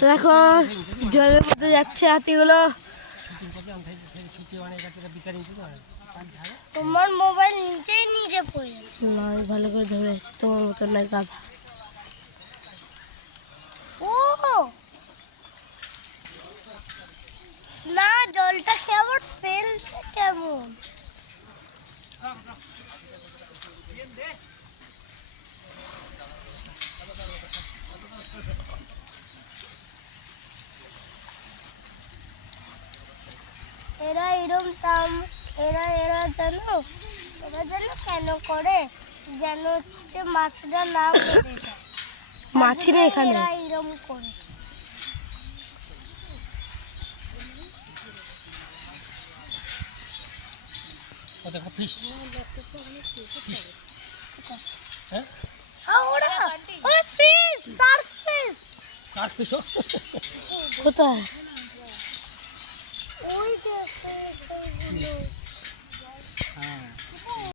দেখো জলের মধ্যে যাচ্ছে হাতিগুলো। তোমার মোবাইল নিচেই নিজে পড়ে নয়, ভালো করে ধরে তোমার মতো নয় গাধা। ও না, জলটা কেমন ফেলছে কেমন। এরা জানো কেন করে, যেন হচ্ছে মাছটা না পড়ে যায়। মাছি নেই এখানে। এরা এরম করে। দেখো ফিশ হ্যাঁ শার্ক ফিশ কোথায়? ওই যে হ্যাঁ